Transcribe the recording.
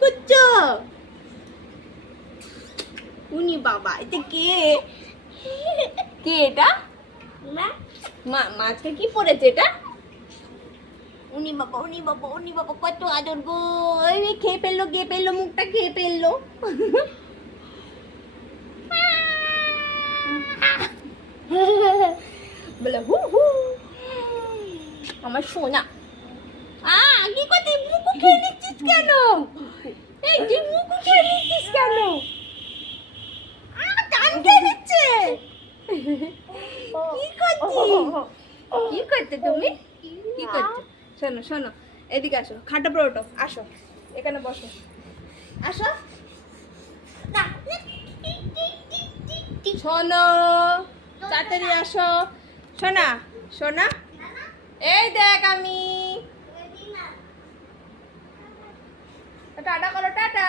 করছো? উনি বাবা, এটা কে? কে এটা? মা মাছকে কি পড়েছে এটা? উনি বাবা, উনি বাবা, উনি বাবা, কত আদর গো। এই খেয়ে ফেললো, মুখটা খেয়ে ফেললো। বলে হু হু, আমার সোনা। কি করছিস? মুখু খেয়ে নিচ্ছিস কেন? এই যে মুখু খেয়ে নিচ্ছিস কেন? কান খেয়ে নিচ্ছে। কি করছিস? কি করছো তুমি? কি করছো? শোনো শোনো, এদিকে আসো, খাটে পড়ে ওঠো, আসো এখানে বসো, আসো। শোনো, তাড়াতাড়ি আসো। সোনা সোনা, এই দেখ আমি। টাটা করো, টাটা।